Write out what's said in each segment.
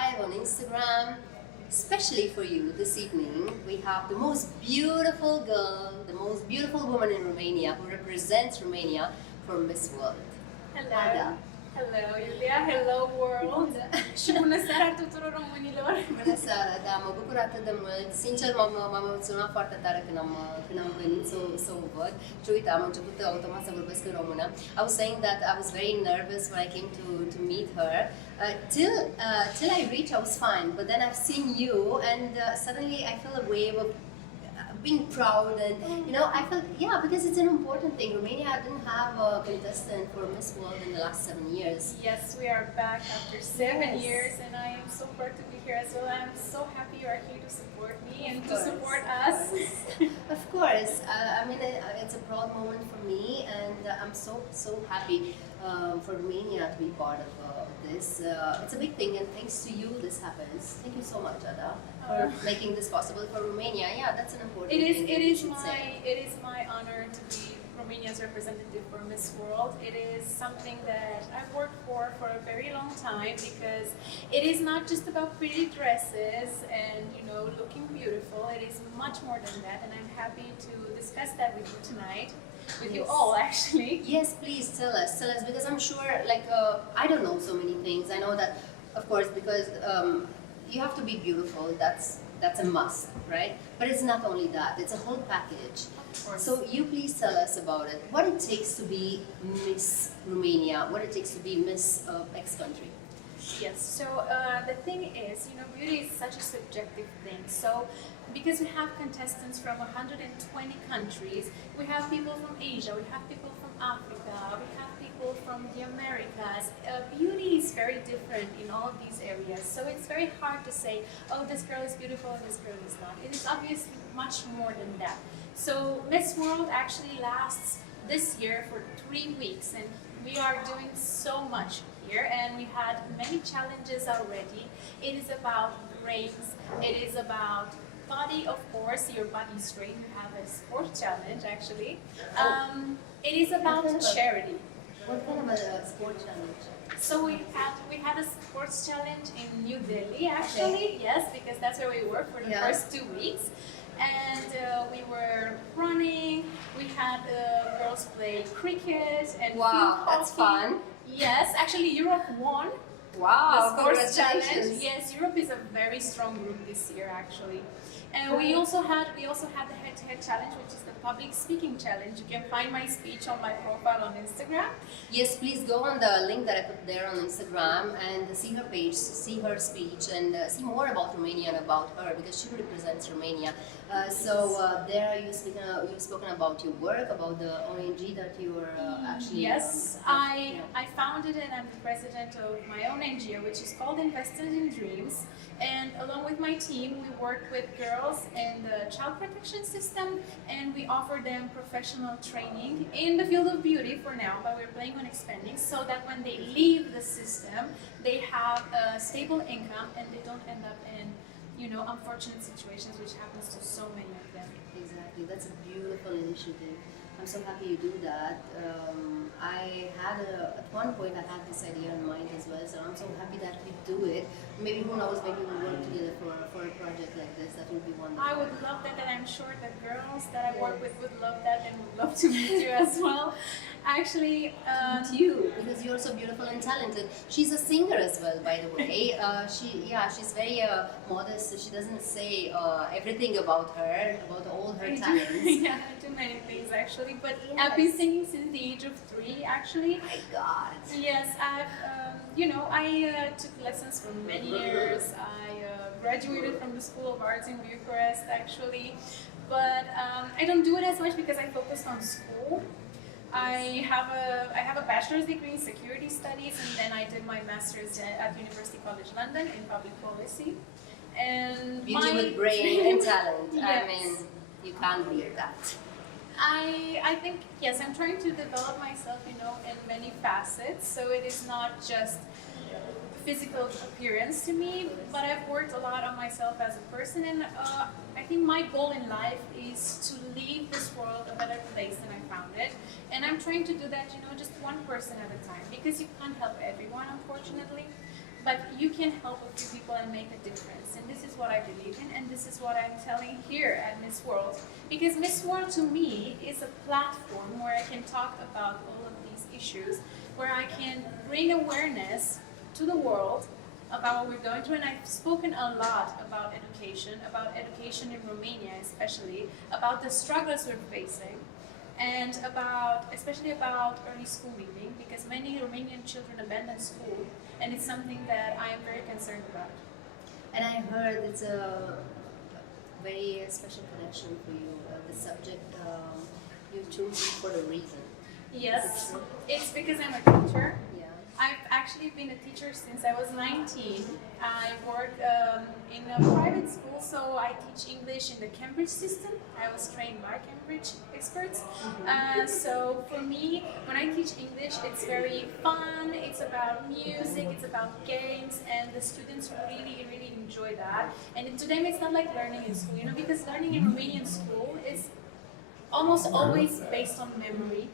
live on Instagram, especially for you this evening. We have the most beautiful girl, the most beautiful woman in Romania who represents Romania for Miss World. Hello. Ada. Hello, Iulia. Hello, world. Și bună seara tuturor românilor. Bună seara, da, mă bucur atât de mult. Sincer, m-am emoționat foarte tare când am venit să o văd. Și uite, am început automat să vorbesc în română. I was saying that I was very nervous when I came to meet her. Till I reached, I was fine. But then I've seen you, and suddenly I feel a wave of being proud, and I felt, yeah, because it's an important thing. Romania didn't have a contestant for Miss World in the last 7 years. Yes, we are back after 7 years, and I am so proud to be here as well. I'm so happy you are here to support me and to support us. Of course. I mean, it's a proud moment for me, and I'm so happy for Romania to be part of this. It's a big thing, and thanks to you this happens. Thank you so much, Ada, for making this possible for Romania. Yeah, that's an important thing. It is my honor to be Romania's representative for Miss World. It is something that I've worked for a very long time, because it is not just about pretty dresses and looking beautiful. It is much more than that, and I'm happy to discuss that with you tonight. With you all, actually. Yes, please tell us, because I'm sure, I don't know so many things. I know that, of course, because you have to be beautiful. That's a must, right? But it's not only that; it's a whole package. Of course. So you please tell us about it. What it takes to be Miss Romania? What it takes to be Miss X country? Yes. So the thing is, beauty is such a subjective thing. So because we have contestants from 120 countries, we have people from Asia, we have people from Africa, we have people from the Americas. Beauty is very different in all of these areas. So it's very hard to say, oh, this girl is beautiful and this girl is not. It is obviously much more than that. So Miss World actually lasts this year for 3 weeks, and we are doing so much here, and we had many challenges already. It is about brains, it is about body, of course, your body straight. You have a sports challenge actually. It is about charity. What kind of a sport challenge? So we had a sports challenge in New Delhi actually. Okay. Yes, because that's where we were for the first 2 weeks. And we were running, we had girls play cricket and wow, that's fun. Yes, actually Europe won. Wow, the sports challenge. Congratulations. Yes, Europe is a very strong group this year actually. And we also had the head-to-head challenge, which is the public speaking challenge. You can find my speech on my profile on Instagram. Yes, please go on the link that I put there on Instagram and see her page, see her speech, and see more about Romania and about her, because she represents Romania. There you've spoken about your work, about the ONG that you were actually. Yes, I founded and I'm the president of my own NGO, which is called Invested in Dreams. And along with my team, we work with girls in the child protection system, and we offer them professional training in the field of beauty for now, but we're planning on expanding so that when they leave the system, they have a stable income and they don't end up in, unfortunate situations, which happens to so many of them. Exactly, that's a beautiful initiative. I'm so happy you do that. At one point I had this idea in mind as well, so I'm so happy that we do it. Maybe who knows, maybe we'll work together for a project like this. That would be wonderful. I would love that, and I'm sure the girls that I work with would love that and would love to meet you as well. Actually, meet you, because you're so beautiful and talented. She's a singer as well, by the way. She's very modest, so she doesn't say everything about all her talents. Yeah, I do many things actually, but I've been singing since the age of 3 actually. Oh my God. Yes, I've I took lessons for many years. I graduated from the School of Arts in Bucharest actually, but I don't do it as much because I focused on school. I have a bachelor's degree in security studies, and then I did my master's at University College London in public policy. And beauty with brain and talent. Yes. I mean, you can't beat that. I think, yes, I'm trying to develop myself, in many facets. So it is not just physical appearance to me, but I've worked a lot on myself as a person, and I think my goal in life is to leave this world a better place than I found it. And I'm trying to do that, just one person at a time, because you can't help everyone, unfortunately. but you can help a few people and make a difference. And this is what I believe in, and this is what I'm telling here at Miss World. Because Miss World to me is a platform where I can talk about all of these issues, where I can bring awareness to the world about what we're going through. And I've spoken a lot about education in Romania especially, about the struggles we're facing, and especially about early school leaving, because many Romanian children abandon school, and it's something that I am very concerned about. And I heard it's a very special connection for you. The subject you chose it for a reason. Yes, it's because I'm a teacher. Yeah. I've actually been a teacher since I was 19. I work in a private school, so I teach English in the Cambridge system. I was trained by Cambridge experts. So for me, when I teach English, it's very fun, it's about music, it's about games, and the students really, really enjoy that. And to them, it's not like learning in school, because learning in Romanian school is almost always based on memory.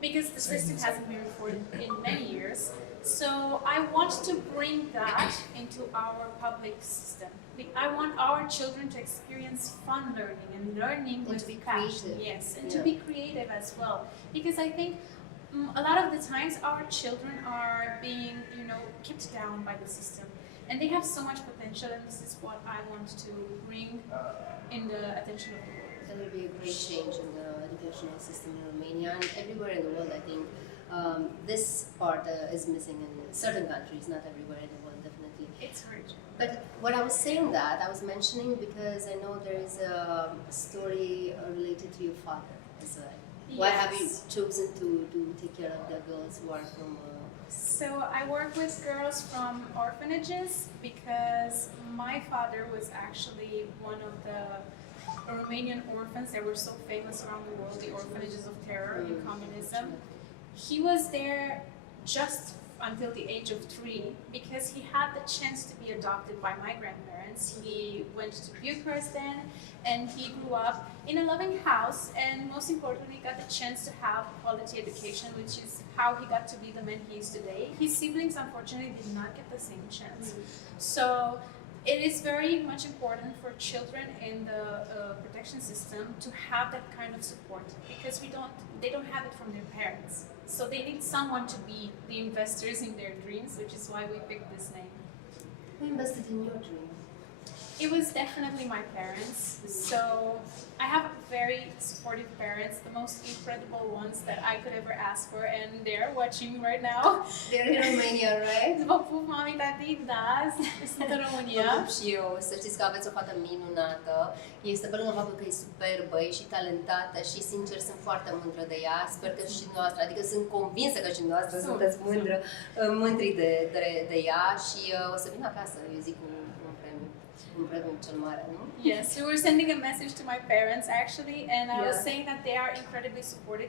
Because the system hasn't been reformed in many years. So I want to bring that into our public system. I want our children to experience fun learning and learning with passion. Yes, and to be creative as well. Because I think a lot of the times our children are being, kept down by the system. And they have so much potential, and this is what I want to bring in the attention of the world. There will be a great change in the educational system in Romania and everywhere in the world. I think this part is missing in certain countries, not everywhere in the world, definitely. It's hard. But when I was saying that, I was mentioning because I know there is a story related to your father as well. Why have you chosen to take care of the girls who are from... So I work with girls from orphanages because my father was actually one of the Romanian orphans that were so famous around the world, the orphanages of terror in communism. He was there just until the age of 3 because he had the chance to be adopted by my grandparents. He went to Bucharest then, and he grew up in a loving house, and most importantly got the chance to have quality education, which is how he got to be the man he is today. His siblings unfortunately did not get the same chance. So it is very much important for children in the protection system to have that kind of support because they don't have it from their parents. So they need someone to be the investors in their dreams, which is why we picked this name. Who invested in your dream? It was definitely my parents. So I have very supportive parents, the most incredible ones that I could ever ask for, and they're watching right now. They're in Romania, right? Vă pup, mami, tati, da, sunt în România. Vă pup și eu, să știți că aveți o fată minunată. Este pe lângă faptul că e superbă, e și talentată și sincer sunt foarte mândră de ea. Sper că și noastră, adică sunt convinsă că și noastră sunteți mândri de ea și o să vin acasă, eu zic, un premiu cel mare, nu? Yes, we were sending a message to my parents actually, and I was saying that they are incredibly supportive.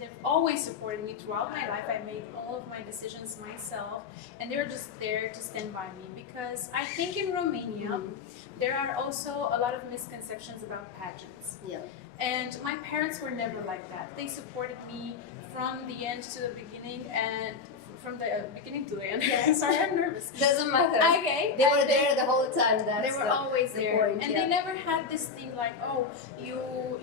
They've always supported me throughout my life. I made all of my decisions myself, and they were just there to stand by me because I think in Romania there are also a lot of misconceptions about pageants. Yeah. And my parents were never like that. They supported me from the end to the beginning, and from the beginning to the end. Yeah. Sorry, I'm nervous. Doesn't matter. Okay. They were there the whole time. They were always there. Point, and they never had this thing like, oh,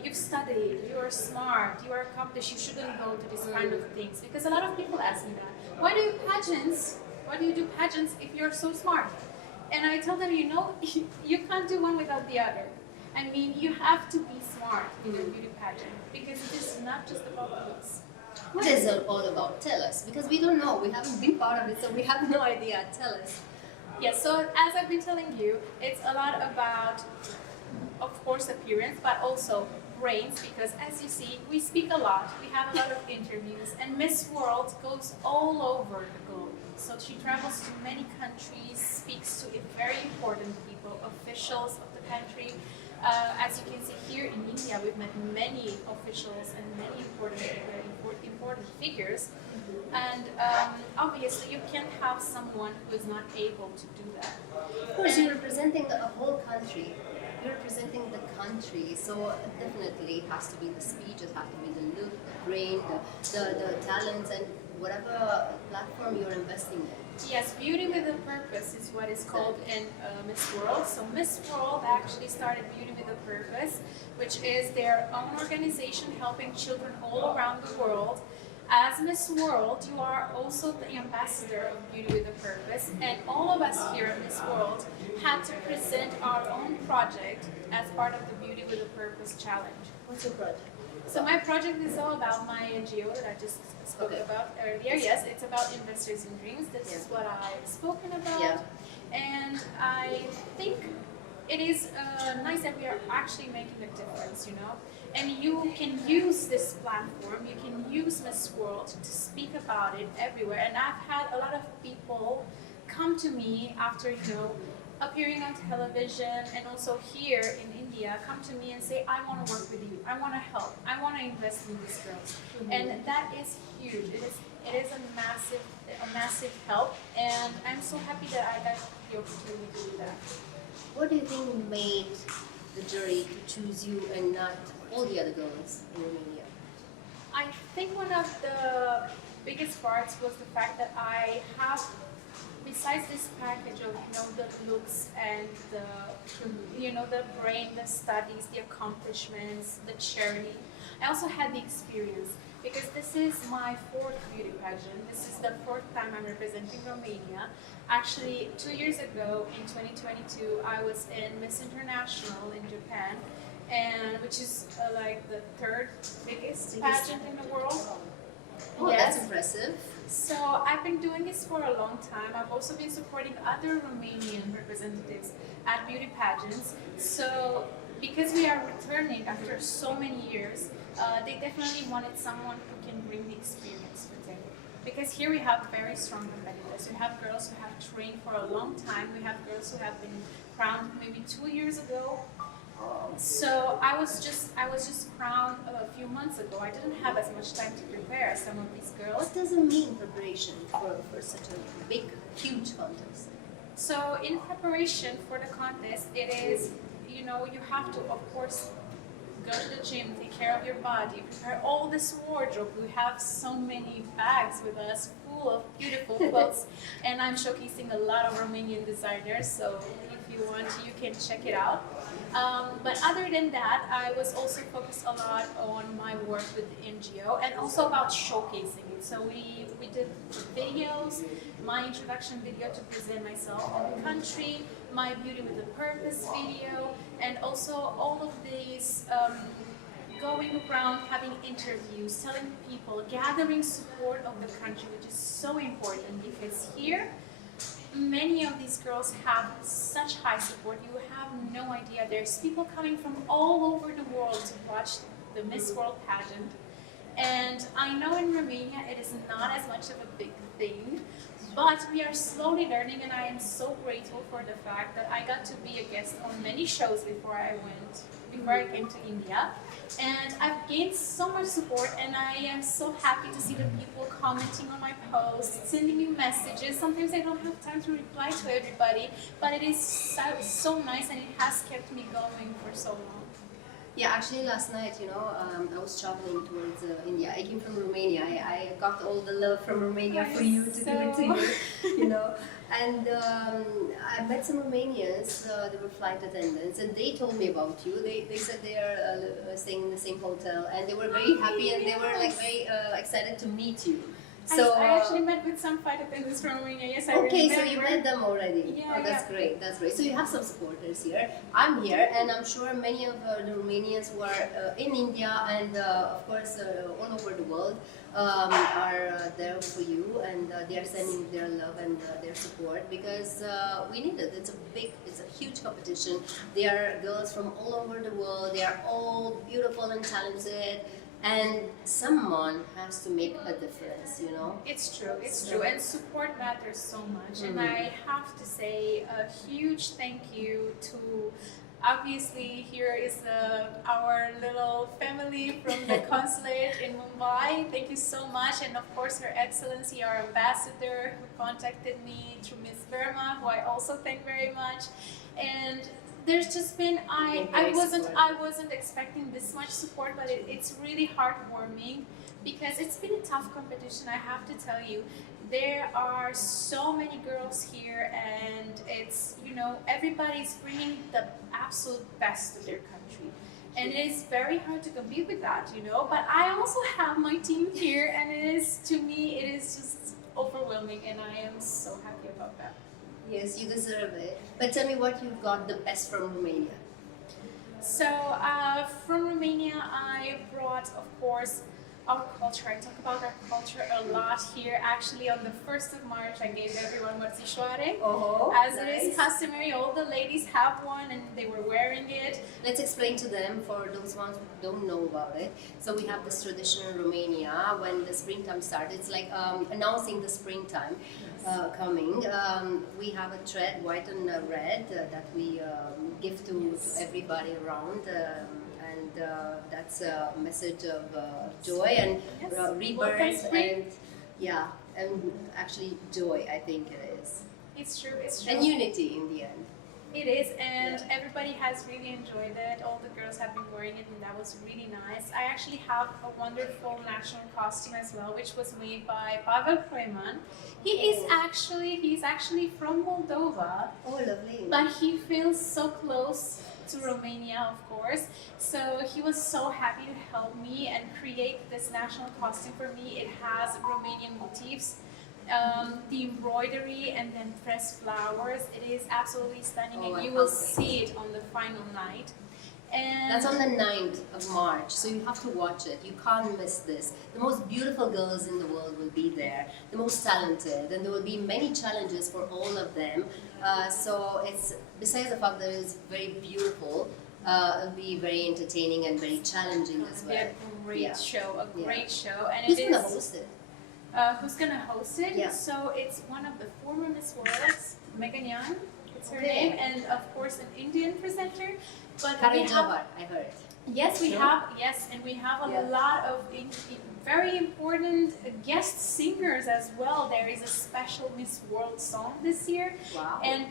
you've studied, you are smart, you are accomplished, you shouldn't go to this kind of things. Because a lot of people ask me that. Why do you do pageants if you're so smart? And I tell them, you can't do one without the other. I mean, you have to be smart in a beauty pageant because it is not just about looks. What is it all about? Tell us, because we don't know. We haven't been part of it, so we have no idea. Tell us. Yes, so as I've been telling you, it's a lot about, of course, appearance, but also brains, because as you see, we speak a lot. We have a lot of interviews, and Miss World goes all over the globe. So she travels to many countries, speaks to very important people, officials of the country. As you can see here in India, we've met many officials and many important figures. And obviously, you can't have someone who is not able to do that. Of course, you're representing a whole country. You're representing the country, so definitely it has to be the speech, it has to be the look, the brain, the talents, and whatever platform you're investing in. Yes, Beauty with a Purpose is what is called in Miss World. So Miss World actually started Beauty with a Purpose, which is their own organization helping children all around the world. As Miss World, you are also the ambassador of Beauty with a Purpose, and all of us here at Miss World had to present our own project as part of the Beauty with a Purpose challenge. What's your project? So my project is all about my NGO that I just spoke about earlier. Yes, it's about investors in dreams. This is what I've spoken about. Yeah. And I think it is nice that we are actually making a difference, you know. And you can use this platform, you can use Miss World to speak about it everywhere. And I've had a lot of people come to me after, you know, appearing on television and also here in India, come to me and say, I want to work with you, I want to help, I want to invest in these girls. And that is huge. It is a massive help, and I'm so happy that I got the opportunity to do that. What do you think made the jury to choose you and not all the other girls in Romania? I think one of the biggest parts was the fact that I have, besides this package of, you know, the looks and the, you know, the brain, the studies, the accomplishments, the charity, I also had the experience, because this is my 4th beauty pageant. This is the 4th time I'm representing Romania. Actually, 2 years ago in 2022, I was in Miss International in Japan, and which is like the 3rd biggest pageant in the world. Oh, Yes. that's impressive. So I've been doing this for a long time. I've also been supporting other Romanian representatives at beauty pageants. So because we are returning after so many years, they definitely wanted someone who can bring the experience with them. Because here we have very strong competitors. We have girls who have trained for a long time. We have girls who have been crowned maybe 2 years ago. So I was just crowned a few months ago. I didn't have as much time to prepare as some of these girls. What does it mean preparation for such a big, huge contest? So in preparation for the contest, it is, you know, you have to, of course, go to the gym, take care of your body, prepare all this wardrobe. We have so many bags with us full of beautiful clothes, and I'm showcasing a lot of Romanian designers, so if you want to, you can check it out. But other than that, I was also focused a lot on my work with the NGO and also about showcasing it. So we did videos, my introduction video to present myself in the country, my Beauty with a Purpose video, and also all of these going around having interviews, telling people, gathering support of the country, which is so important because here many of these girls have such high support. You have no idea. There's people coming from all over the world to watch the Miss World pageant. And I know in Romania it is not as much of a big thing, but we are slowly learning, and I am so grateful for the fact that I got to be a guest on many shows before I came to India. And I've gained so much support, and I am so happy to see the people commenting on my posts, sending me messages. Sometimes I don't have time to reply to everybody, but it is so nice, and it has kept me going for so long. Yeah, actually last night, you know, I was traveling towards India. I came from Romania. I got all the love from Romania for you to give it to you, you know. And I met some Romanians, they were flight attendants, and they told me about you. They said they are staying in the same hotel, and they were very happy, and they were like very excited to meet you. So I actually met with some flight attendants from Romania. Yes, I okay, remember. so you met them already. Yeah, oh, that's great. That's great. So you have some supporters here. I'm here, and I'm sure many of the Romanians who are in India and of course all over the world are there for you, and they are sending their love and their support because we need it. It's a huge competition. There are girls from all over the world. They are all beautiful and talented. And someone has to make a difference, you know? It's true, and support matters so much. And I have to say a huge thank you to, obviously, here is our little family from the consulate in Mumbai. Thank you so much. And of course, Her Excellency, our ambassador, who contacted me through Miss Burma, who I also thank very much. And there's just been I wasn't expecting this much support, but it's really heartwarming because it's been a tough competition, I have to tell you. There are so many girls here, and it's, you know, everybody's bringing the absolute best of their country. And it is very hard to compete with that, you know. But I also have my team here, and it is, to me, it is just overwhelming, and I am so happy about that. Yes, you deserve it. But tell me what you got the best from Romania. So from Romania, I brought, of course, our culture. I talk about our culture a lot here. Actually, on the 1st of March, I gave everyone mărțișoare. As nice. it is customary, all the ladies have one, and they were wearing it. Let's explain to them, for those ones who don't know about it. So we have this tradition in Romania when the springtime starts. It's like announcing the springtime coming. We have a thread, white and red, that we give to everybody around. And that's a message of joy and rebirth and actually joy, I think it is. It's true, it's true. And unity in the end. It is, and everybody has really enjoyed it. All the girls have been wearing it, and that was really nice. I actually have a wonderful national costume as well, which was made by Pavel Kreuman. He's actually from Moldova. Oh, lovely. But he feels so close to Romania, of course. So he was so happy to help me and create this national costume for me. It has Romanian motifs. The embroidery and then pressed flowers. It is absolutely stunning, and you will see it on the final night. And that's on the 9th of March, so you have to watch it. You can't miss this. The most beautiful girls in the world will be there, the most talented, and there will be many challenges for all of them. So it's, besides the fact that it's very beautiful, it'll be very entertaining and very challenging as well. A great show, show. And who's going to host it? Who's gonna host it? Yeah. So it's one of the former Miss Worlds, Megan Young, it's her name, and of course an Indian presenter. But Karan Johar, I heard. Yes, we have. Yes, and we have a lot of very important guest singers as well. There is a special Miss World song this year. Wow. And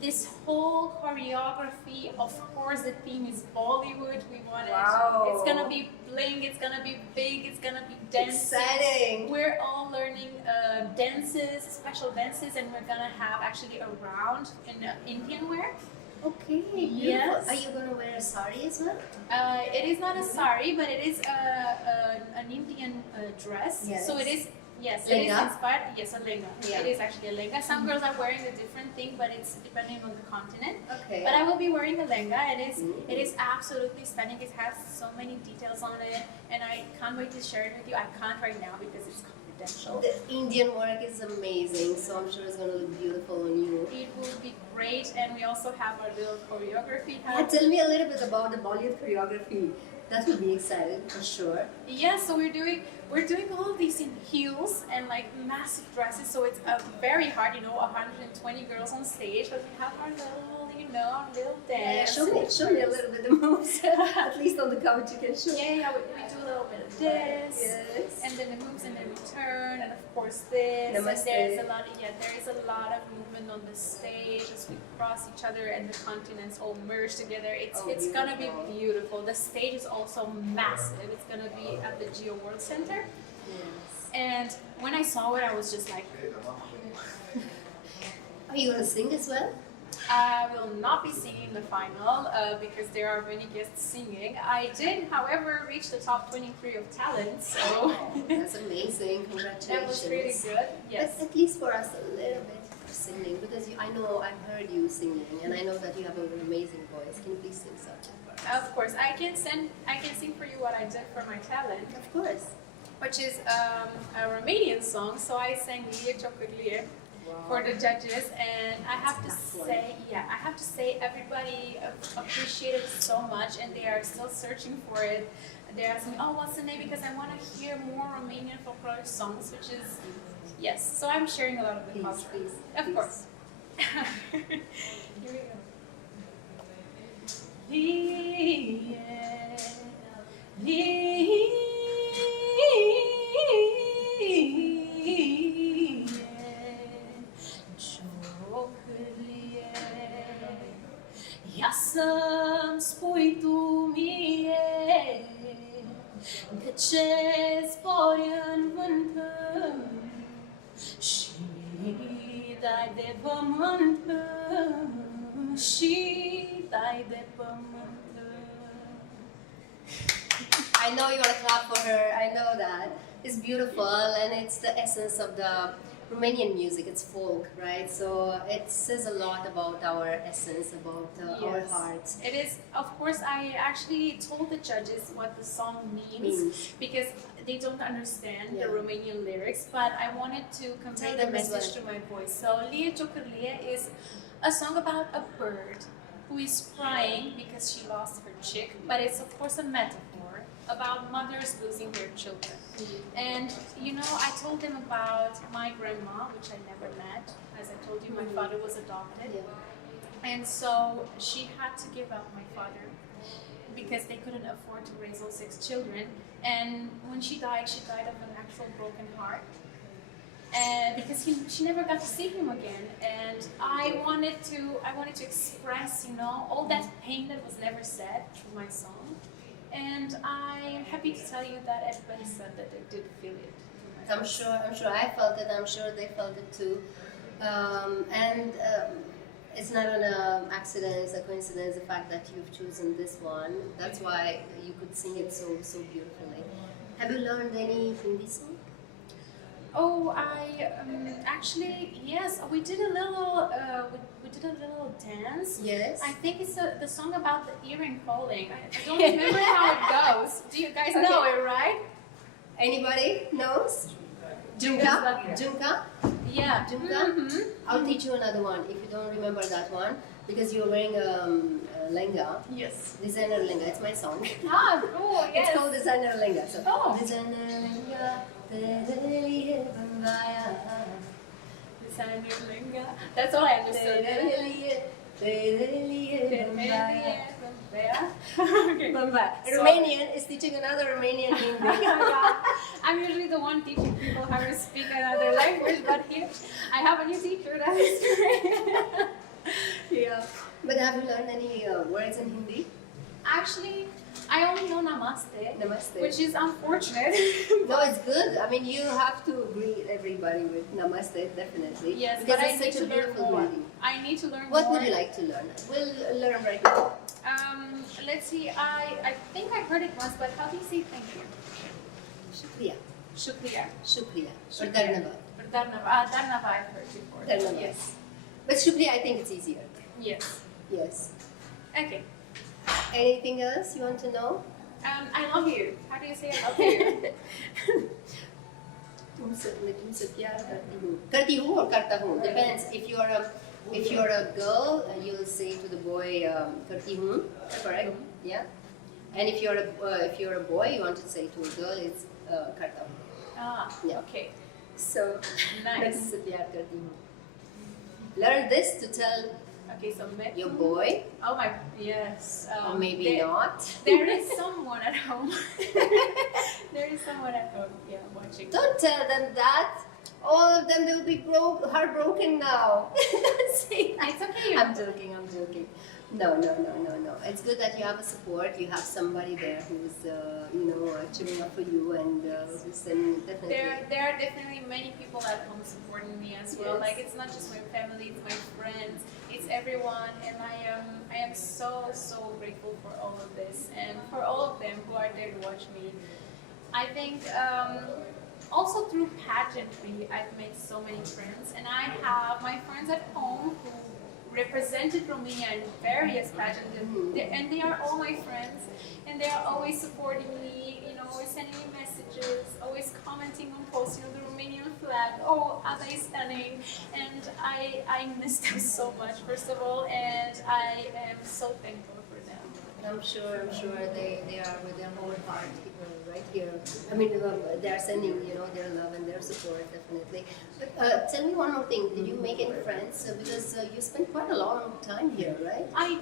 this whole choreography, of course, the theme is Bollywood. We want it. It's gonna be bling. It's gonna be big. It's gonna be dancing. Exciting. We're all learning dances, special dances, and we're gonna have actually a round in Indian wear. Okay, beautiful. Yes. Are you going to wear a sari as well? It is not a sari, but it is an Indian dress. Yes. So it is, yes, Lenga? it is inspired. Yes, a lenga. Yeah. It is actually a lenga. Some girls are wearing a different thing, but it's depending on the continent. Okay. But I will be wearing a lenga. It is absolutely stunning. It has so many details on it, and I can't wait to share it with you. I can't right now because it's confidential. The Indian work is amazing, so I'm sure it's going to look beautiful on you. It will be great, and we also have our little choreography. Tell me a little bit about the Bollywood choreography. That would be exciting for sure. Yeah, so we're doing all of these in heels and like massive dresses, so it's very hard, you know, 120 girls on stage, but we have our little, you know, our little dance. Show me a little bit of moves. At least on the couch you can show. Yeah, we do a little bit of this, and then the moves, and then we turn, and of course this. Namaste. And there is a lot of movement on the stage as we cross each other, and the continents all merge together. It's gonna be beautiful. The stage is also massive. It's gonna be at the Geo World Center. Yes. And when I saw it, I was just like, Are you going to sing as well? I will not be singing the final because there are many guests singing. I did, however, reach the top 23 of talent, so That's amazing. Congratulations. that was really good. Yes. But at least for us a little bit of singing, because I know I've heard you singing, and I know that you have an amazing voice. Can you please sing something for us? Of course, I can sing for you what I did for my talent, Of course. which is a Romanian song. So I sang Lie Ciocârlie for the judges, and I have to say, everybody appreciated it so much, and they are still searching for it. They're asking me, oh, what's the name? Because I want to hear more Romanian folkloric songs, which is, yes. So I'm sharing a lot of the culture. Please. Of course. Here we go. Lie, ia să-mi spui tu mie Că ce zbori în vânt și dai de pământ și dai de pământ. I know you want to clap for her. I know that. It's beautiful and it's the essence of the Romanian music. It's folk, right? So it says a lot about our essence, about our hearts. It is, of course, I actually told the judges what the song means because they don't understand the Romanian lyrics, but I wanted to convey the message to my voice. So Lie Ciocârlie is a song about a bird who is crying because she lost her chick, but it's of course a metaphor about mothers losing their children. And you know, I told them about my grandma, which I never met. As I told you, my father was adopted. And so she had to give up my father because they couldn't afford to raise all 6 children. And when she died of an actual broken heart. And because she never got to see him again, and I wanted to express, you know, all that pain that was never said through my song. And I'm happy to tell you that everybody said that they did feel it. I'm sure I felt it. I'm sure they felt it too. It's not an accident. It's a coincidence. The fact that you've chosen this one. That's why you could sing it so beautifully. Have you learned any Hindi song? Oh, I actually yes. We did a little dance. Yes. I think it's the song about the earring falling. I don't remember how it goes. Do you guys know it, right? Anybody knows? Junka? Junka? Yeah. Junka? I'll teach you another one if you don't remember that one because you're wearing a lenga. Yes. Designer lenga. It's my song. Ah, cool. Yes. It's called designer lenga. So, Oh. designer lenga. That's all I understood. Okay, Romanian is teaching another Romanian Hindi. I'm usually the one teaching people how to speak another language, but here I have a new teacher that is great. Yeah. But have you learned any words in Hindi? Actually, I only know namaste, Namaste. which is unfortunate. No, it's good. I mean, you have to greet everybody with namaste, definitely. Yes, because but I it's need such to a learn beautiful more. greeting. I need to learn What more. would you like to learn? We'll learn right now. Let's see. I think I heard it once, but how do you say thank you? Shukriya. Shukriya. Shukriya. Or Dharnavad. Dharnava I've heard before. Dharnavad. Yes. But Shukriya, I think it's easier. Yes. Yes. Okay. Anything else you want to know? I love you. How do you say I love you? तुमसे प्यार करती हूँ. करती हूँ or करता हूँ. Depends. If you're a girl, you'll say to the boy करती हूँ. Correct? Yeah. And if you're a boy, you want to say to a girl, it's करता हूँ. Ah. Yeah. Okay. So Nice. तुमसे प्यार करती हूँ. Learn this to tell Okay. So your boy, Oh my. Yes. or maybe not. There is someone at home. There is someone at home. Yeah, watching. Don't tell them that. All of them will be heartbroken now. See? It's okay. I'm joking. No. It's good that you have a support. You have somebody there who's, cheering up for you and who's definitely. There are definitely many people at home supporting me as well. Yes. Like it's not just my family, it's my friends, it's everyone, and I am so grateful for all of this and for all of them who are there to watch me. I think also through pageantry, I've made so many friends, and I have my friends at home who represented Romania in various pageants, and they are all my friends, and they are always supporting me, you know, always sending me messages, always commenting on posts, you know, the Romanian flag, oh, Ada is stunning, and I miss them so much, first of all, and I am so thankful for them. I'm sure they are with their whole heart right here. I mean, they are sending, their love and their support, definitely. But tell me one more thing. Did you make any friends? Because you spent quite a long time here, right? I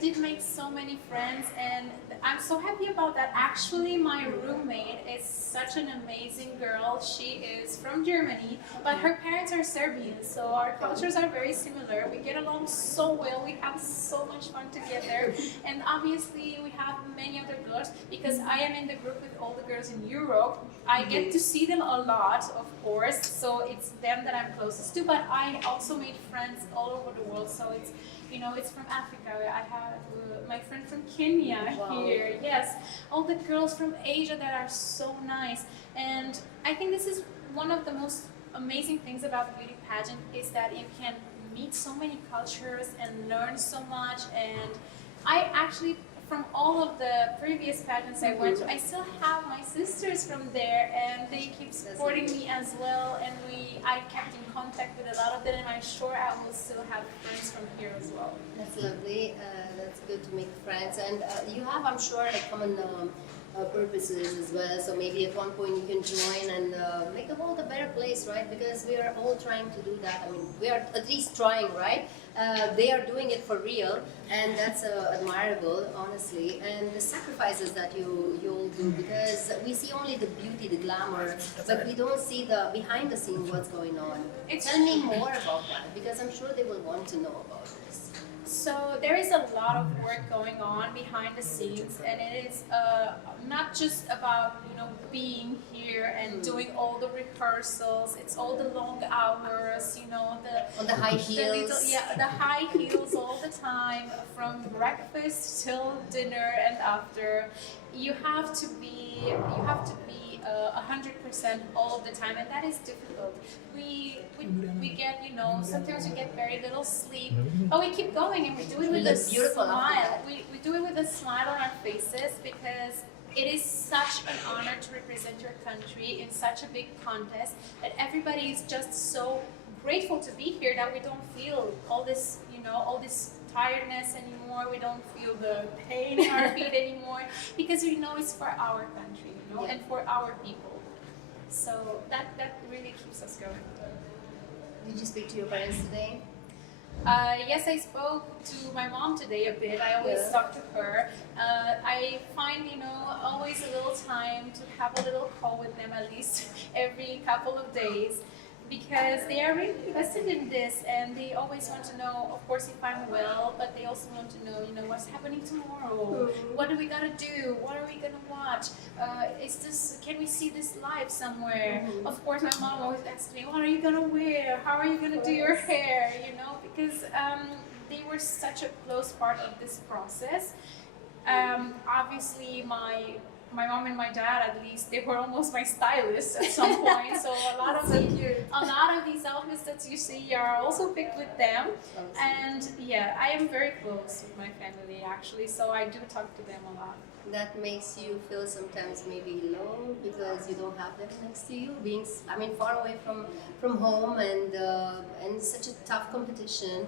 did make so many friends, and I'm so happy about that. Actually, my roommate is such an amazing girl. She is from Germany, but her parents are Serbian, so our cultures are very similar. We get along so well. We have so much much fun together. And obviously we have many other girls, because I am in the group with all the girls in Europe. I get to see them a lot, of course, so it's them that I'm closest to, but I also made friends all over the world. So it's, you know, it's from Africa. I have my friend from Kenya here. Yes, all the girls from Asia that are so nice. And I think this is one of the most amazing things about the beauty pageant, is that you can meet so many cultures and learn so much. And I actually, from all of the previous pageants I went to, I still have my sisters from there, and they keep supporting me as well. And I kept in contact with a lot of them, and I'm sure I will still have friends from here as well. That's lovely. That's good to make friends, and you have, I'm sure, like common purposes as well. So maybe at one point you can join and make the world a better place, right? Because we are all trying to do that. I mean, we are at least trying, right? They are doing it for real, and that's admirable, honestly. And the sacrifices that you all do, because we see only the beauty, the glamour, but we don't see the behind the scenes what's going on. Tell me more about that, because I'm sure they will want to know about this. So there is a lot of work going on behind the scenes, and it is not just about, you know, being here and doing all the rehearsals. It's all the long hours, you know, on the high heels. The high heels all the time, from breakfast till dinner and after. You have to be 100% all of the time, and that is difficult. We get, you know, sometimes we get very little sleep, but we keep going, and we do it with a smile. We do it with a smile on our faces, because it is such an honor to represent your country in such a big contest, that everybody is just so grateful to be here, that we don't feel all this, you know, all this tiredness anymore. We don't feel the pain in our feet anymore, because we know it's for our country, you know, and for our people. So that really keeps us going. Did you speak to your parents today? Yes, I spoke to my mom today a bit. I always talk to her. I find, you know, always a little time to have a little call with them, at least every couple of days, because they are really invested in this, and they always want to know, of course, if I'm well, but they also want to know, you know, what's happening tomorrow. What do we gotta do? What are we gonna watch? Can we see this live somewhere? Of course, my mom always asks me, what are you gonna wear? How are you gonna do your hair? You know, because they were such a close part of this process. Obviously, my mom and my dad, at least, they were almost my stylists at some point. So a lot of these outfits that you see are also picked with them. And yeah, I am very close with my family, actually. So I do talk to them a lot. That makes you feel sometimes maybe low, because you don't have them next to you, being, I mean, far away from home, and such a tough competition,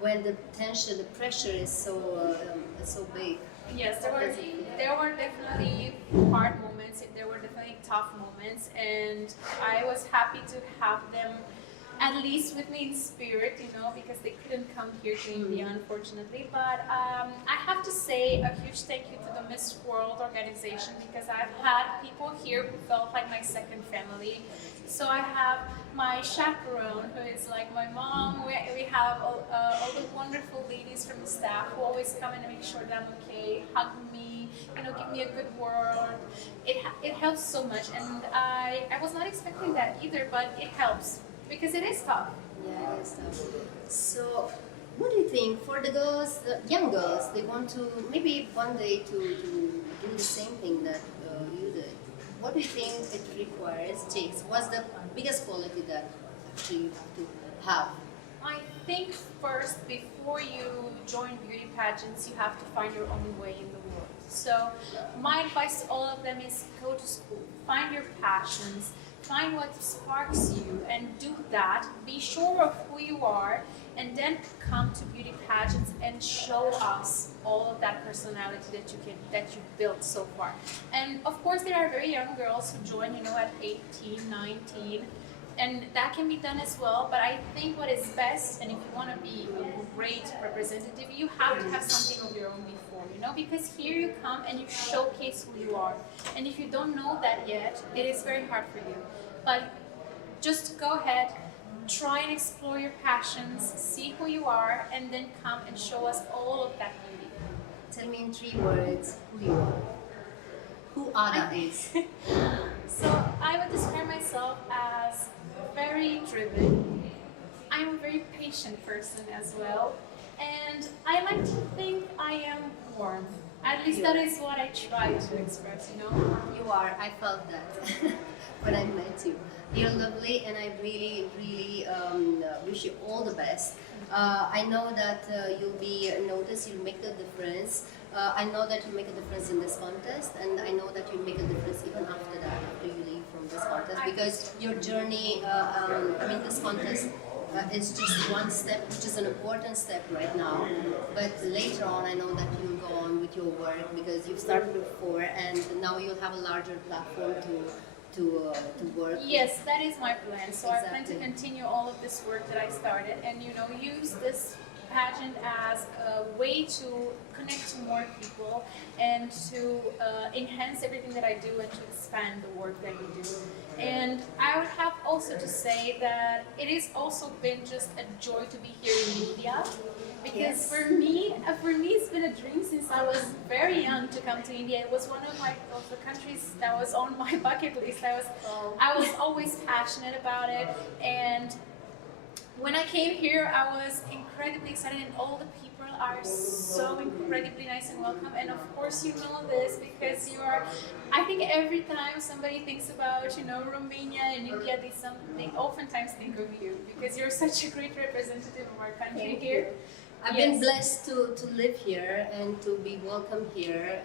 when the tension, the pressure is so big. Yes, there were definitely hard moments. There were definitely tough moments, and I was happy to have them at least with me in spirit, you know, because they couldn't come here to India, unfortunately. But I have to say a huge thank you to the Miss World organization, because I've had people here who felt like my second family. So I have my chaperone, who is like my mom. We have all the wonderful ladies from the staff who always come in and make sure that I'm okay, hug me, you know, give me a good word. It helps so much, and I was not expecting that either, but it helps, because it is tough. Yeah, it is tough. So, what do you think for the girls, the young girls, they want to maybe one day to do the same thing that you did? What do you think it takes? What's the biggest quality that actually you have to have? I think first, before you join beauty pageants, you have to find your own way in the world. So my advice to all of them is go to school, find your passions, find what sparks you, and do that. Be sure of who you are, and then come to beauty pageants and show us all of that personality that you built so far. And of course, there are very young girls who join, you know, at 18, 19, and that can be done as well. But I think what is best, and if you want to be a great representative, you have to have something of your own before, you know, because here you come and you showcase who you are. And if you don't know that yet, it is very hard for you. But just go ahead, try and explore your passions, see who you are, and then come and show us all of that beauty. Tell me in 3 words who you are. Who Ada is. So I would describe myself as very driven. I'm a very patient person as well, and I like to think I am warm. At least that is what I try to express, you know? You are. I felt that when I met you. You're lovely, and I really, really wish you all the best. I know that you'll be noticed. You'll make a difference. I know that you make a difference in this contest, and I know that you make a difference even after that, after you leave from this contest, because your journey. This contest. Is just one step, which is an important step right now. But later on, I know that you'll go on with your work because you've started before, and now you'll have a larger platform to work. Yes, that is my plan. So I plan to Exactly. continue all of this work that I started, and use this pageant as a way to connect to more people and to enhance everything that I do and to expand the work that we do. And I would have also to say that it has also been just a joy to be here in India, because Yes. for me it's been a dream since I was very young to come to India. It was one of the countries that was on my bucket list. I was always passionate about it, and when I came here, I was incredibly excited, and all the people are so incredibly nice and welcome. And of course, you know this because you are. I think every time somebody thinks about Romania and India, they oftentimes think of you because you're such a great representative of our country Thank here. you. I've been blessed to live here and to be welcome here.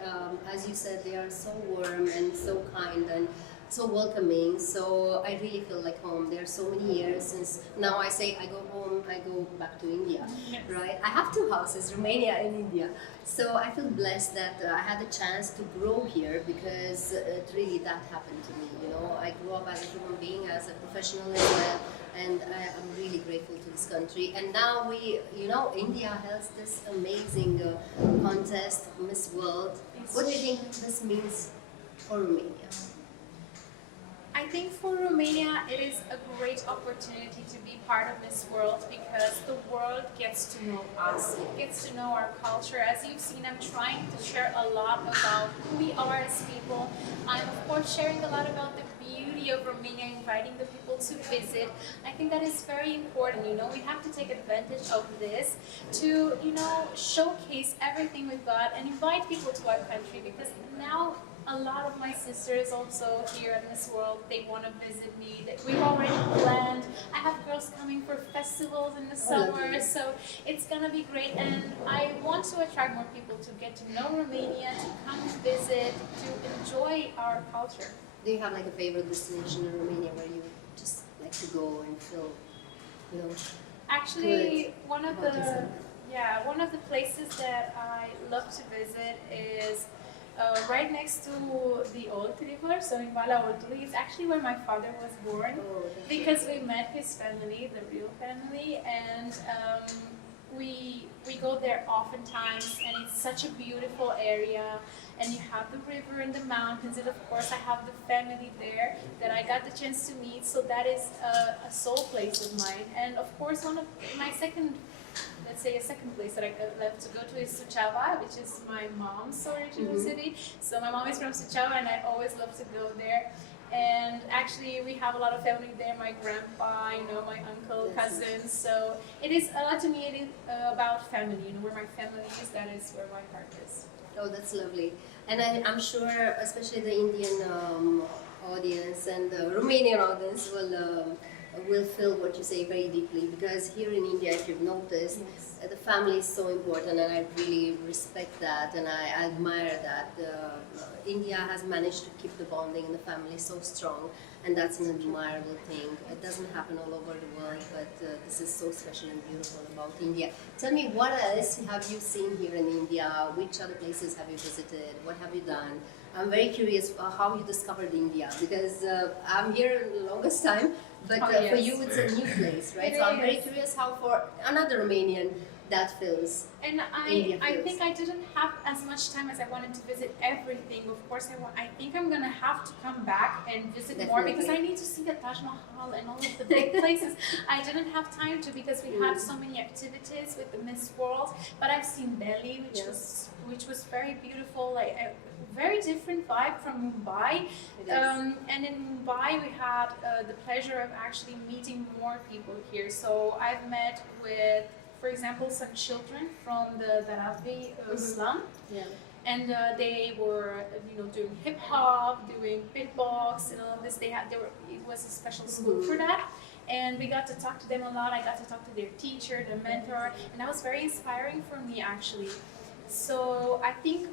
As you said, they are so warm and so kind and so welcoming. So I really feel like home. There are so many years since now I say I go home, I go back to India, Yes. right? I have 2 houses, Romania and India. So I feel blessed that I had the chance to grow here because that happened to me. I grew up as a human being, as a professional as well. And I'm really grateful to this country. And now India has this amazing contest, Miss World. What do you think this means for Romania? I think for Romania, it is a great opportunity to be part of this world because the world gets to know us, it gets to know our culture. As you've seen, I'm trying to share a lot about who we are as people. I'm of course sharing a lot about the beauty of Romania, inviting the people to visit. I think that is very important. We have to take advantage of this to, showcase everything we've got and invite people to our country, because now a lot of my sisters also here in this world, they want to visit me. We've already planned. I have girls coming for festivals in the summer, so it's gonna be great. And I want to attract more people to get to know Romania, to come visit, to enjoy our culture. Do you have like a favorite destination in Romania where you just like to go and feel, Actually, one of about yourself? the places that I love to visit is right next to the Olt River, so in Valea Oltului. It's actually where my father was born, because we met his family, the real family, and we go there oftentimes, and it's such a beautiful area. And you have the river and the mountains, and of course I have the family there that I got the chance to meet, so that is a soul place of mine. And of course one of my second place that I love to go to is Suceava, which is my mom's original city. So my mom is from Suceava, and I always love to go there. And actually we have a lot of family there, my grandpa, my uncle, cousins. So it is a lot to me, it is about family, where my family is, that is where my heart is. Oh, that's lovely. And I'm sure, especially the Indian audience and the Romanian audience will feel what you say very deeply, because here in India, if you've noticed, the family is so important, and I really respect that and I admire that. India has managed to keep the bonding in the family so strong, and that's an admirable thing. It doesn't happen all over the world, but this is so special and beautiful about India. Tell me, what else have you seen here in India? Which other places have you visited? What have you done? I'm very curious how you discovered India, because I'm here the longest time, but for you it's a new place, right? So I'm very curious how for another Romanian, that feels. And India I feels. think I didn't have as much time as I wanted to visit everything. Of course, I think I'm gonna have to come back and visit more because I need to see the Taj Mahal and all of the big places. I didn't have time to because we had so many activities with the Miss World. But I've seen Delhi, which was very beautiful, like a very different vibe from Mumbai. And in Mumbai, we had the pleasure of actually meeting more people here. So I've met with, for example, some children from the Dharavi slum. And they were, doing hip hop, doing beatbox, and all of this. It was a special school for that. And we got to talk to them a lot. I got to talk to their teacher, the mentor, and that was very inspiring for me, actually. So I think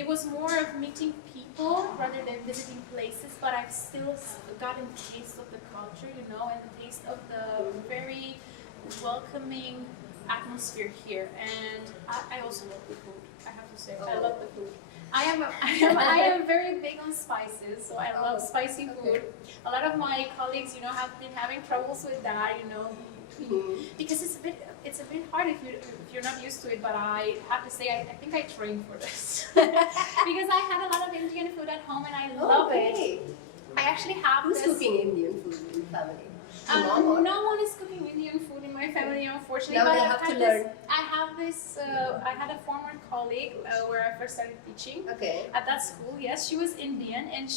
it was more of meeting people rather than visiting places, but I've still gotten the taste of the culture, and the taste of the very welcoming atmosphere here. And I also love the food, I have to say. I love the food. I am very big on spices, so I love spicy food. A lot of my colleagues, have been having troubles with that, because it's a bit hard if you're not used to it. But I have to say, I think I trained for this because I had a lot of Indian food at home and I love it. I actually have. Who's cooking Indian food in the family? No one is cooking Indian food in my family, unfortunately. Now but they have to learn. I had a former colleague where I first started teaching. At that school. Yes, she was Indian, and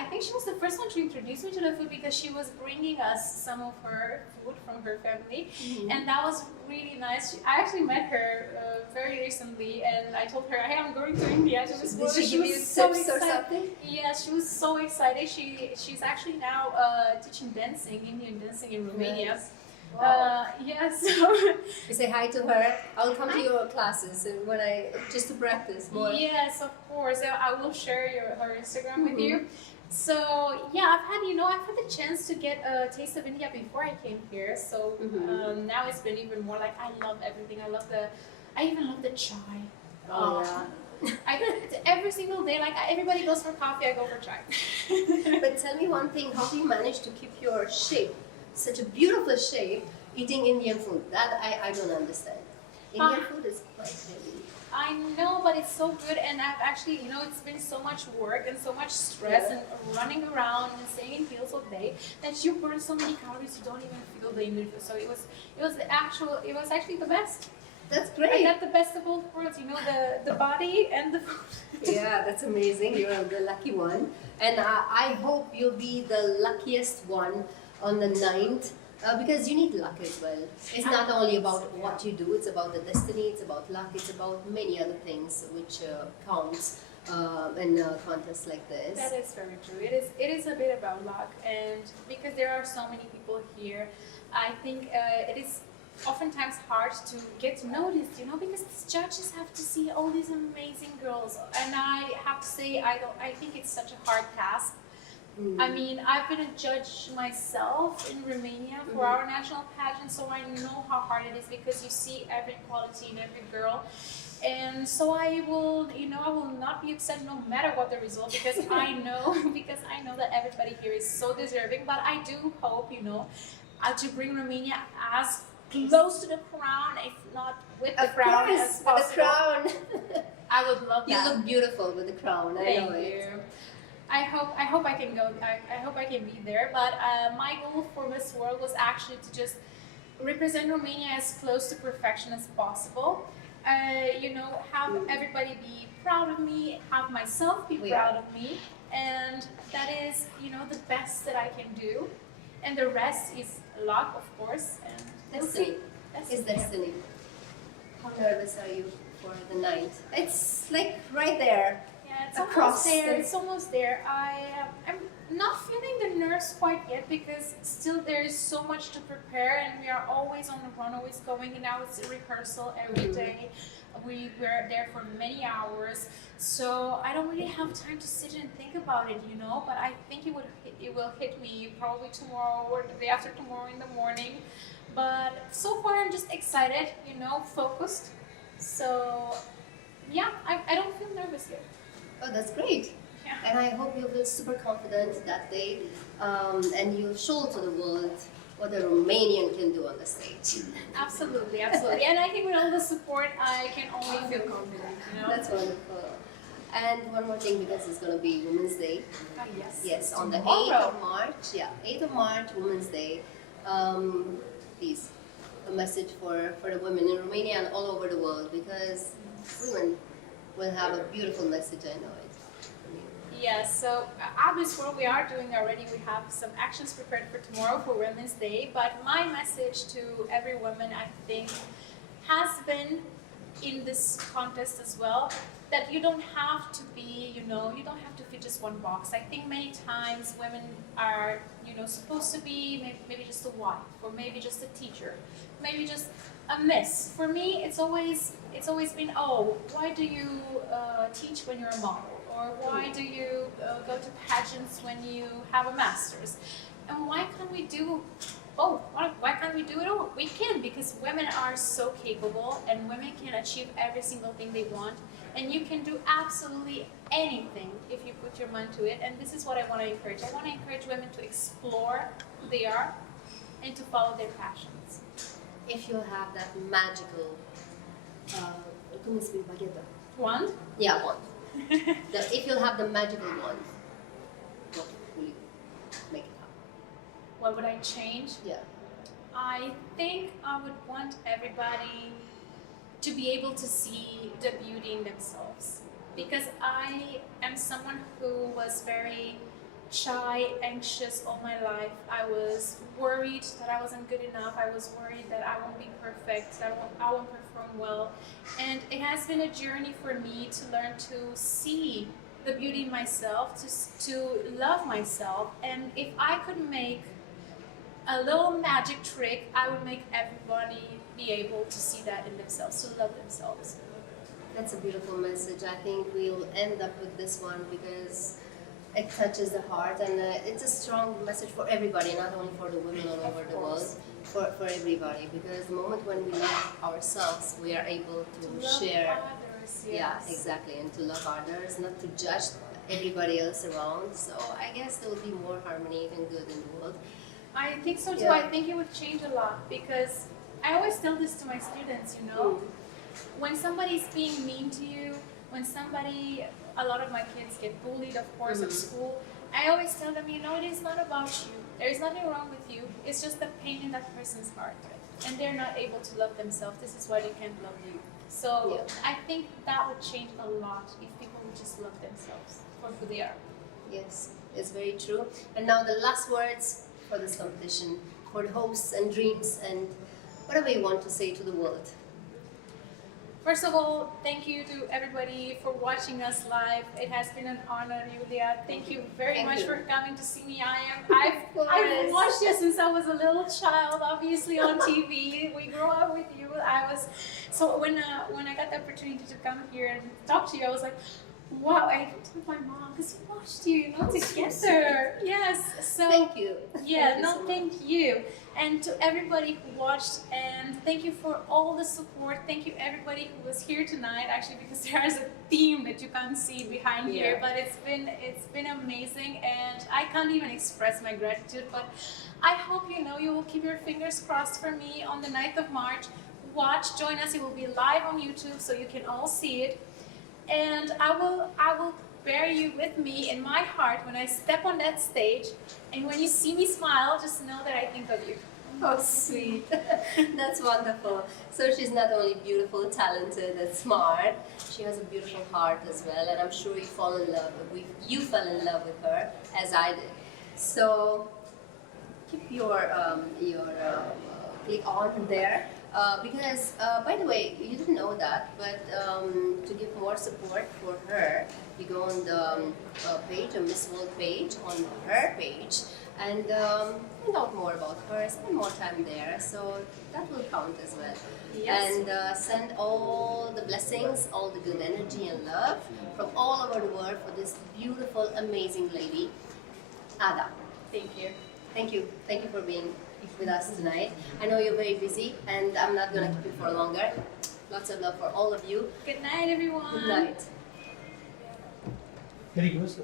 I think she was the first one to introduce me to the food because she was bringing us some of her food from her family, and that was really nice. I actually met her very recently, and I told her, "Hey, I'm going to India to just." Did she give you tips or something? Yeah, she was so excited. She's actually now teaching dancing, Indian dancing in Romania. Nice. Wow. Yes. You say hi to her. I'll come to your classes and just to practice more. Yes, of course. I will share her Instagram with you. So yeah, I've had the chance to get a taste of India before I came here. So now it's been even more like I love everything. I even love the chai. Every single day, like everybody goes for coffee, I go for chai. But tell me one thing: how do you manage to keep your shape, such a beautiful shape, eating Indian food? That I don't understand. Indian food is quite heavy. I know, but it's so good, and I've actually, it's been so much work and so much stress and running around and staying in heels all day that you burn so many calories you don't even feel the energy. So it was actually the best. That's great. I got the best of both worlds, the body and the food. Yeah, that's amazing. You're the lucky one, and I hope you'll be the luckiest one on the 9th. Because you need luck as well. It's not only about what you do, it's about the destiny, it's about luck, it's about many other things which counts in contests like this. That is very true. It is a bit about luck, and because there are so many people here, I think it is oftentimes hard to get noticed, because these judges have to see all these amazing girls, and I have to say, I think it's such a hard task. I mean, I've been a judge myself in Romania for our national pageant, so I know how hard it is because you see every quality in every girl. And so I will not be upset no matter what the result because I know that everybody here is so deserving. But I do hope, to bring Romania as close to the crown, if not with the crown as possible. With the crown. I would love that. You look beautiful with the crown. I know Thank it. you. I hope I can go. I hope I can be there. But my goal for Miss World was actually to just represent Romania as close to perfection as possible. Have everybody be proud of me, have myself be proud of me, and that is, the best that I can do. And the rest is luck, of course. And Destiny. It's destiny. How nervous are you for the 9th? It's like right there. Yeah, it's almost there. It's almost there. I'm not feeling the nerves quite yet because still there is so much to prepare, and we are always on the run, always going. And now it's a rehearsal every day. We're there for many hours, so I don't really have time to sit and think about it, But I think it will hit me probably tomorrow or the day after tomorrow in the morning. But so far I'm just excited, focused. So yeah, I don't feel nervous yet. Oh, that's great. Yeah. And I hope you'll feel super confident that day and you'll show to the world what a Romanian can do on the stage. Absolutely, absolutely. And I think with all the support, I can only feel confident, you know? That's wonderful. And one more thing, because it's going to be Women's Day. Yes. Yes, on the Tomorrow. 8th of March. Yeah, 8th of March, Women's Day. Please, a message for the women in Romania and all over the world, because women will have a beautiful message, I know it. Yes, so obviously what we are doing already, we have some actions prepared for tomorrow for Women's Day, but my message to every woman, I think, has been in this contest as well, that you don't have to be, you don't have to fit just one box. I think many times women are, supposed to be maybe just a wife, or maybe just a teacher, maybe just a miss. For me, it's always been, oh, why do you teach when you're a model? Or why do you go to pageants when you have a master's? And why can't we do both? Why can't we do it all? We can, because women are so capable, and women can achieve every single thing they want. And you can do absolutely anything if you put your mind to it. And this is what I want to encourage. I want to encourage women to explore who they are and to follow their passions. If you have that magical, Wand? Yeah, wand. If you'll have the magical wand, what will you make it happen? What would I change? Yeah. I think I would want everybody to be able to see the beauty in themselves. Because I am someone who was very shy, anxious all my life. I was worried that I wasn't good enough. I was worried that I won't be perfect, that I won't perform well. And it has been a journey for me to learn to see the beauty in myself, to love myself. And if I could make a little magic trick, I would make everybody be able to see that in themselves, to love themselves. That's a beautiful message. I think we'll end up with this one because it touches the heart, and it's a strong message for everybody, not only for the women all over the world, for everybody. Because the moment when we love ourselves, we are able to share. Others, yes. Yeah, exactly, and to love others, not to judge everybody else around. So I guess there will be more harmony and good in the world. I think so too. Yeah. I think it would change a lot, because I always tell this to my students, when somebody's being mean to you, when a lot of my kids get bullied, of course, at school, I always tell them, it is not about you. There is nothing wrong with you. It's just the pain in that person's heart. And they're not able to love themselves. This is why they can't love you. So I think that would change a lot if people would just love themselves for who they are. Yes, it's very true. And now the last words for this competition, for the hopes and dreams and whatever you want to say to the world. First of all, thank you to everybody for watching us live. It has been an honor, Iulia. Thank you very much for coming to see me. I've watched you since I was a little child, obviously on TV. We grew up with you. So when I got the opportunity to come here and talk to you, I was like, wow, I told my mom, because we watched you, together. Yes. So thank you. Yeah, thank you. And to everybody who watched, and thank you for all the support. Thank you everybody who was here tonight, actually, because there is a theme that you can't see behind here, but it's been amazing, and I can't even express my gratitude, but I hope you will keep your fingers crossed for me on the 9th of March. Watch, join us. It will be live on YouTube, so you can all see it. And I will bear you with me in my heart when I step on that stage, and when you see me smile, just know that I think of you. Oh, sweet. That's wonderful. So she's not only beautiful, talented, and smart, she has a beautiful heart as well, and I'm sure you fell in love with her, as I did. So keep your click on there. Because, by the way, you didn't know that, but to give more support for her, you go on the page, a Miss World page, on her page, and find out more about her, spend more time there, so that will count as well. Yes. And send all the blessings, all the good energy and love from all over the world for this beautiful, amazing lady, Ada. Thank you. Thank you. Thank you for being with us tonight. I know you're very busy, and I'm not going to keep you for longer. Lots of love for all of you. Good night, everyone. Good night. Very good.